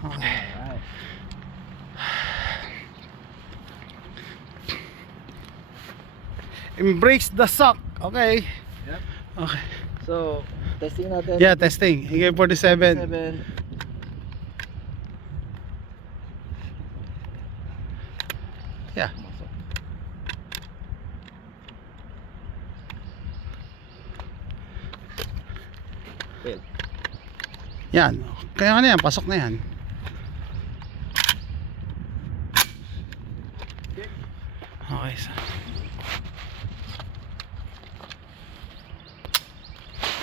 Okay. Alright. Embrace the suck. Okay. Yep. Okay. So, testing natin. Yeah, testing. AK-47. 7. Yeah. Fail. Yan. Kaya na yan. Pasok na yan. Okay.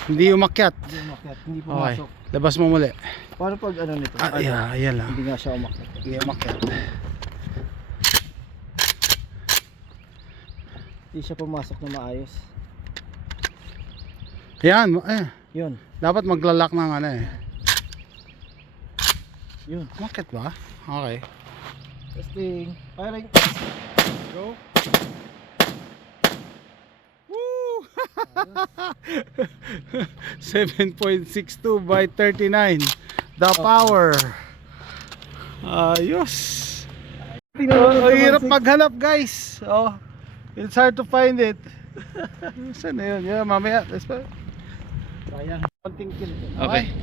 Hindi umakyat. Hindi umakyat, hindi Okay. pumasok. Labas mo muli. Paano pag ano nito? Ano? Yeah, ayan lang. Hindi nga siya umakyat. Hindi umakyat. Hindi siya pumasok na maayos. Yan. Yun. Dapat maglalak ng ano eh. Yun. Umakyat ba? Okay. Testing. Firing. Go. Woo! 7.62 by 39. The power. Ayos. Oh, hirap maghanap guys. Oh, it's hard to find it. Saan na yun? Yeah, mamaya. Let's go. Sayang. Konting kill. Okay.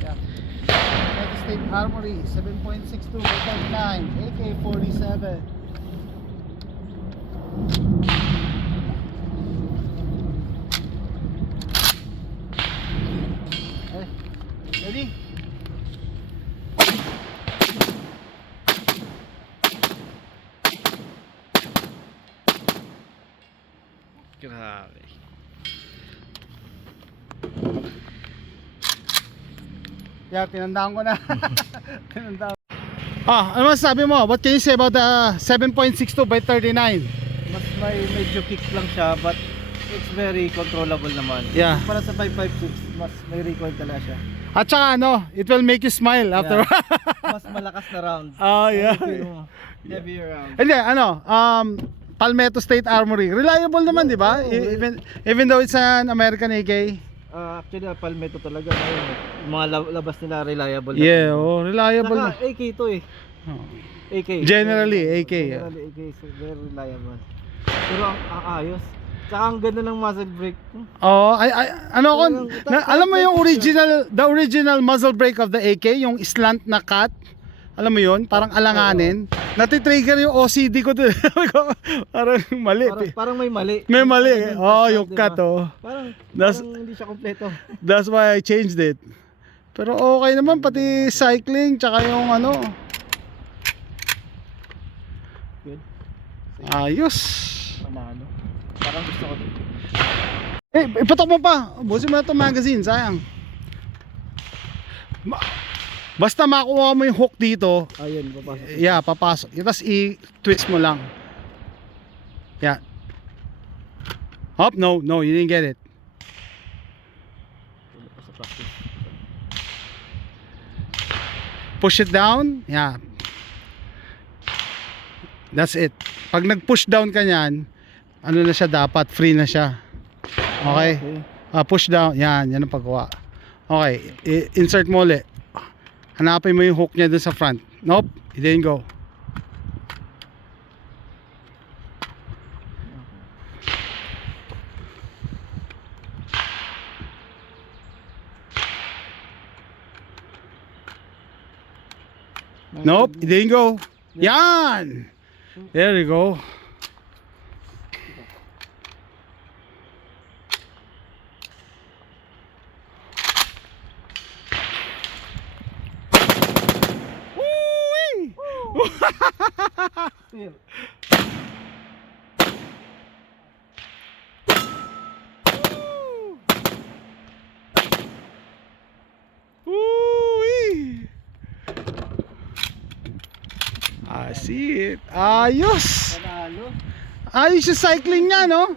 Yeah. United States Armory 7.62 by 39. AK-47. Ready? Grabe. Yeah, tinandaan ko na. Tinandaan. Ano masasabi mo? What can you say about the 7.62 by 39? Mas medyo kick lang siya, but it's very controllable naman. Yeah. Para sa 5.56, mas may recoil talaga siya. At saka ano, it will make you smile after. Mas malakas na round. Oh, yeah. Heavier round. Hindi, ano, Palmetto State Armory. Reliable naman, di ba? Even though it's an American AK. Actually, Palmetto talaga. Yung mga labas nila reliable. Yeah, oh, reliable na. Saka AK to eh. Oh. AK. Generally, AK. Generally, AK is very reliable. Pero ang ayos. Saka ang ganda ng muzzle brake. Oh, ano ko, alam mo yung the original muzzle brake of the AK, yung slant na cut. Alam mo yun, parang alanganin. Natitrigger yung OCD ko doon. Parang mali. Parang may mali. May mali. Oh, yung cut oh. Parang hindi siya kompleto. That's why I changed it. Pero okay naman pati cycling tsaka yung ano. Good. Ayos. Panalo. Parang gusto ko dito. Ipatok mo pa. Busin mo na itong magazine, sayang. Basta makuha mo yung hook dito. Ayun, papasok. Yeah, papasok. Tapos i-twist mo lang. Yeah. Hop, no, you didn't get it. Sa practice. Push it down. Yeah. That's it. Pag nag-push down ka niyan, ano na siya dapat? Free na siya. Okay? Push down. Yan ang paggawa. Okay. Insert mo ulit. Hanapin mo yung hook niya dun sa front. Nope. It didn't go. Nope. It didn't go. Yan! There you go. Still. I see it. Ayos. Panalo. Ayos yung cycling niya, no?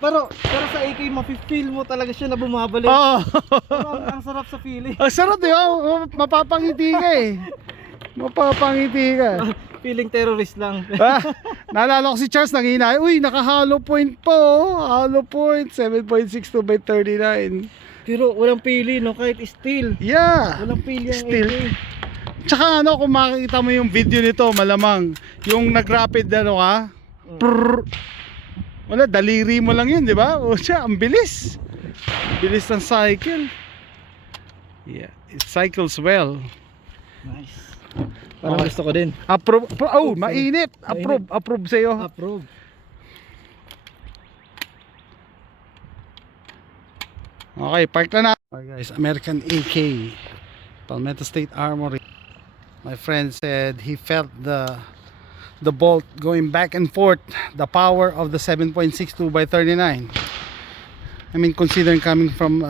Pero sa AK, mafe-feel mo talaga siya na bumabalik. Oh. Pero ang sarap sa feeling. Ang sarap, di ba? Mapapangiti ka eh. Mapapangiti ka. Feeling terrorist lang. Naalala ko si Charles nanginay. Uy, naka hollow point po. Hollow point. 7.62 by 39. Pero walang pili, no? Kahit steel. Yeah. Walang pili ang Steel. AK. Tsaka ano, kung makikita mo yung video nito, malamang yung nag-rapid ano ka, prrr, wala, daliri mo lang yun, di ba? O siya, ang bilis. Bilis ng cycle. Yeah, it cycles well. Nice. Parang gusto ko din. Approve. Oh, Mainit. mainit. Approve sa'yo. Approve. Okay, park na na. Okay guys, American AK, Palmetto State Armory. My friend said he felt the bolt going back and forth, the power of the 7.62 by 39. I mean, considering coming from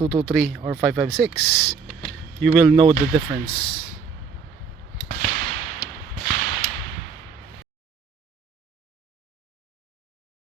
223 or 556, you will know the difference.